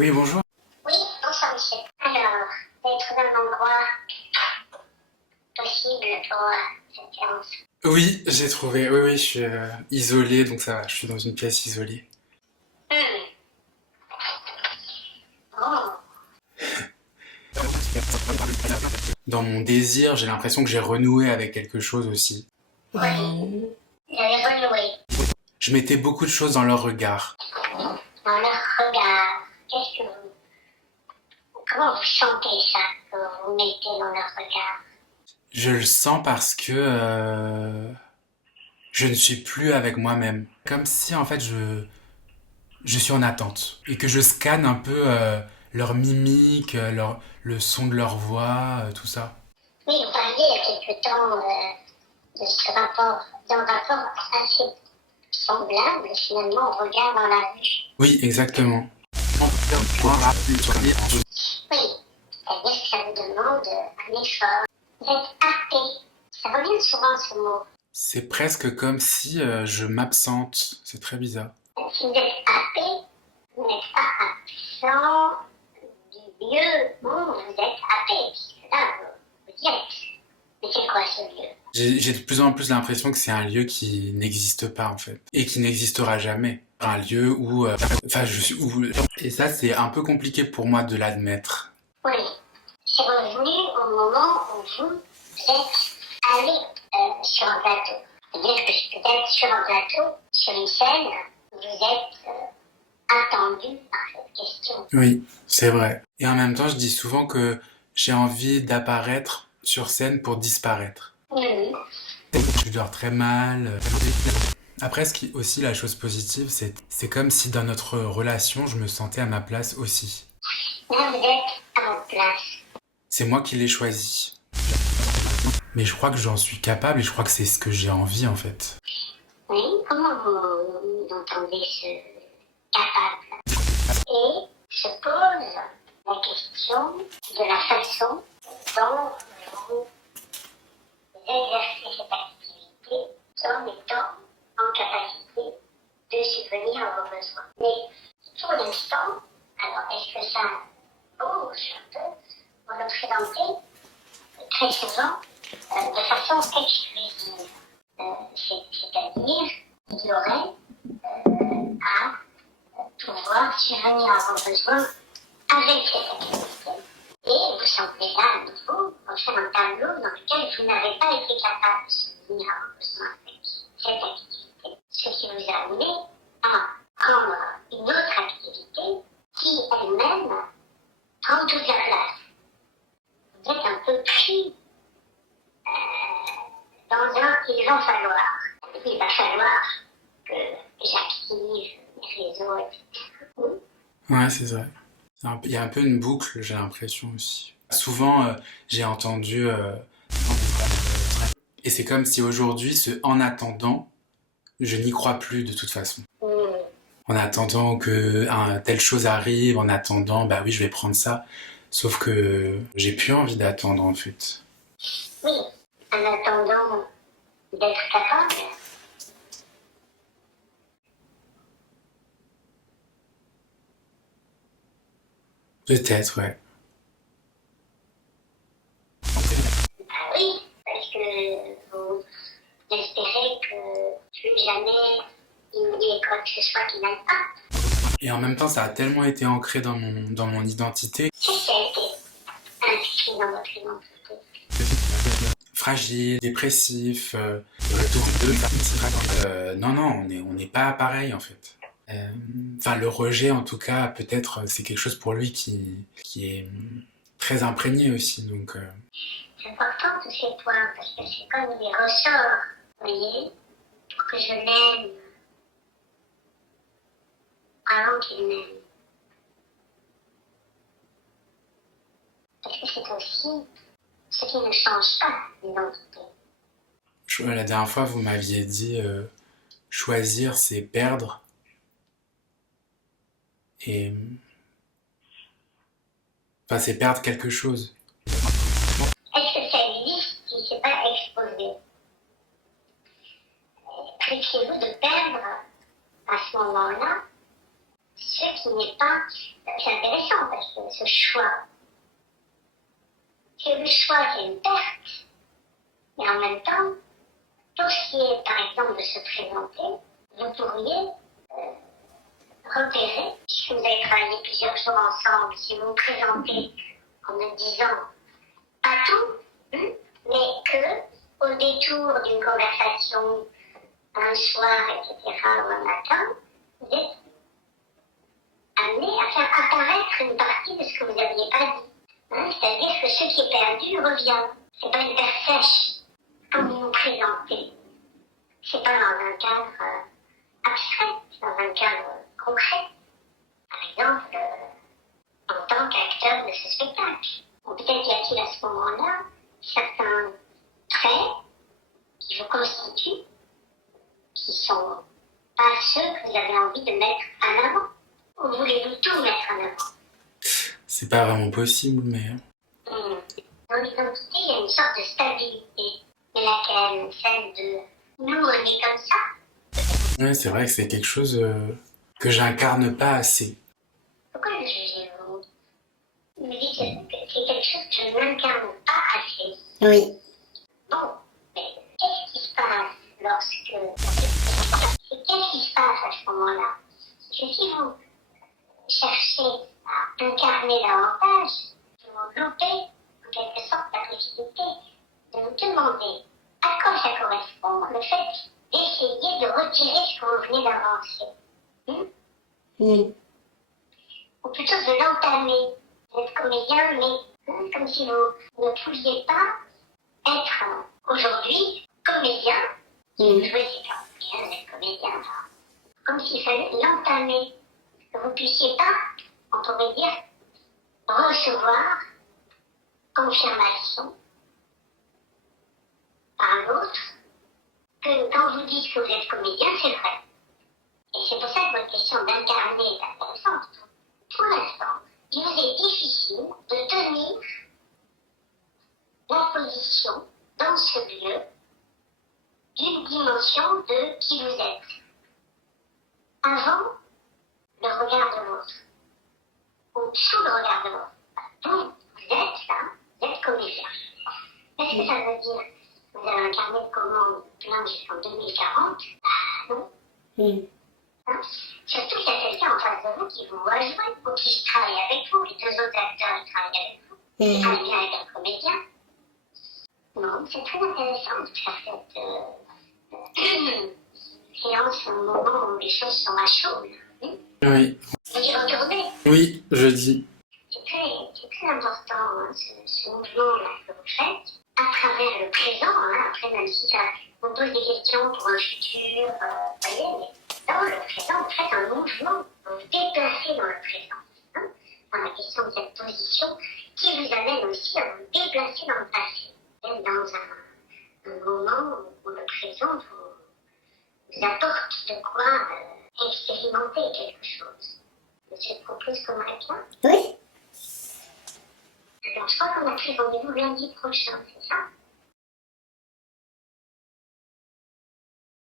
Oui, bonjour. Oui, bonsoir monsieur. Alors, vous avez trouvé un endroit possible pour cette séance? Oui, j'ai trouvé. Oui, oui, je suis isolé, donc ça va. Je suis dans une pièce isolée. Hmm. Bon, Dans mon désir, j'ai l'impression que j'ai renoué avec quelque chose aussi. oui. Vous avez renoué Je mettais beaucoup de choses dans leur regard. dans leur regard. Qu'est-ce que vous... Comment vous sentez ça que vous mettez dans leur regard? Je le sens parce que je ne suis plus avec moi-même. Comme si en fait je suis en attente et que je scanne un peu leur mimique, le son de leur voix, tout ça. Oui, vous parliez il y a quelque temps de ce rapport, d'un rapport assez semblable finalement au regard dans la rue. Oui, exactement. Oui, c'est-à-dire que ça vous demande un effort. Vous êtes happé. Ça revient souvent ce mot. C'est presque comme si je m'absente. C'est très bizarre. Si vous êtes happé, vous n'êtes pas absent du lieu où vous êtes happé. Puisque là, vous y êtes. Mais c'est quoi ce lieu? J'ai de plus en plus l'impression que c'est un lieu qui n'existe pas en fait et qui n'existera jamais. Un lieu où, enfin, je suis où, et ça c'est un peu compliqué pour moi de l'admettre. Oui, c'est revenu au moment où vous êtes allé sur un plateau. C'est-à-dire que peut-être sur un plateau, sur une scène, vous êtes attendu par cette question. Oui, c'est vrai. Et en même temps, je dis souvent que j'ai envie d'apparaître sur scène pour disparaître. Oui. Je dors très mal. Après, ce qui aussi la chose positive, c'est comme si dans notre relation, je me sentais à ma place aussi. Là, vous êtes à votre place. C'est moi qui l'ai choisi. Mais je crois que j'en suis capable et je crois que c'est ce que j'ai envie en fait. Oui, comment vous entendez ce capable? Et se pose la question de la façon dont vous exercez cette activité en étant en capacité de subvenir à vos besoins. Mais pour l'instant, alors est-ce que ça bouge un peu? Vous le présentez très souvent de façon exclusive. C'est-à-dire qu'il y aurait à pouvoir subvenir à vos besoins avec cette activité. Et vous sentez là à nouveau en faire un tableau dans lequel vous n'avez pas été capable de subvenir à vos besoins avec cette activité. Ce qui vous a amené à prendre une autre activité qui elle-même prend toute la place. Vous êtes un peu pris dans un il va falloir. Il va falloir que j'active mes réseaux, etc. Ouais, c'est vrai. Il y a un peu une boucle, j'ai l'impression aussi. Souvent, j'ai entendu... et c'est comme si aujourd'hui, ce en attendant, je n'y crois plus de toute façon. En attendant que telle chose arrive, en attendant, bah oui, je vais prendre ça. Sauf que j'ai plus envie d'attendre en fait. Oui, en attendant d'être capable. Peut-être, ouais. Ah oui, parce que vous espérez que plus jamais il n'y ait quoi que ce soit qui n'aille pas. Et en même temps, ça a tellement été ancré dans mon identité. Qu'est-ce qui a été inscrit dans votre identité? Fragile, dépressif, non, non, on n'est pas pareil en fait. Enfin, le rejet, en tout cas, peut-être, c'est quelque chose pour lui qui est très imprégné aussi. Donc, C'est important tous ces points parce que c'est comme des ressorts, vous voyez, pour que je l'aime avant qu'il m'aime. Parce que c'est aussi ce qui ne change pas l'identité. la dernière fois, vous m'aviez dit choisir, c'est perdre. Et enfin, c'est perdre quelque chose. Est-ce que ça existe qui ne s'est pas exposé? Risquez-vous de perdre à ce moment-là ce qui n'est pas... C'est intéressant choix. C'est le choix qui est une perte, mais en même temps, tout ce qui est, par exemple, de se présenter, vous pourriez repérer, puisque vous avez travaillé plusieurs jours ensemble, si vous vous présentez en me disant pas tout, mais que au détour d'une conversation, un soir, etc., ou un matin, vous êtes amené à faire apparaître une partie de ce que vous n'aviez pas dit. C'est-à-dire que ce qui est perdu revient. C'est pas une terre sèche, comme vous vous présentez. C'est pas dans un cadre abstrait, c'est dans un cadre concret. Par exemple, en tant qu'acteur de ce spectacle. Ou peut-être y a-t-il à ce moment-là certains traits qui vous constituent, qui sont pas ceux que vous avez envie de mettre en avant. Ou voulez-vous tout mettre en avant? C'est pas vraiment possible, mais... Dans l'identité, il y a une sorte de stabilité. Mais laquelle? Celle de nous, on est comme ça? Ouais, c'est vrai que c'est quelque chose que j'incarne pas assez. Pourquoi le jugez-vous? Vous me dites que c'est quelque chose que je n'incarne pas assez. Oui. Bon, mais qu'est-ce qui se passe lorsque... Qu'est-ce qui se passe à ce moment-là? Que si vous cherchez à incarner davantage, vous loupez en quelque sorte la possibilité de vous demander à quoi ça correspond le fait d'essayer de retirer ce que vous venez d'avancer. Ou plutôt de l'entamer. Vous êtes comédien, mais comme si vous ne pouviez pas être aujourd'hui comédien. Jouer, c'est pas bien d'être comédien. Comme s'il fallait l'entamer. Que vous ne puissiez pas, on pourrait dire, recevoir confirmation par l'autre que quand vous dites que vous êtes comédien, c'est vrai. Et c'est pour ça que votre question d'incarner est intéressante. Pour l'instant, il vous est difficile de tenir la position dans ce lieu d'une dimension de qui vous êtes. Avant le regard de l'autre, ou sous le regard de l'autre. Vous êtes là, vous êtes comédien. Qu'est-ce que ça veut dire? Vous avez un carnet de commandes plein jusqu'en 2040? Non. Surtout qu'il y a quelqu'un en face de vous qui vous voit jouer, ou qui travaille avec vous, les deux autres acteurs qui travaillent avec vous. Ils travaillent bien avec un comédien. Non, c'est très intéressant de faire cette séance au moment où les choses sont à chaud. Oui. Vous y retournez? Oui, je dis. C'est très important, ce mouvement-là que vous faites, à travers le présent. Après, même si ça vous pose des questions pour un futur, vous voyez, mais dans le présent, vous faites un mouvement, vous vous déplacez dans le présent. Dans la question de cette position, qui vous amène aussi à vous déplacer dans le passé. Même dans un moment où le présent vous apporte de quoi expérimenter quelque chose. Je te propose qu'on arrête là. Oui. Alors, je crois qu'on a pris rendez-vous lundi prochain, c'est ça?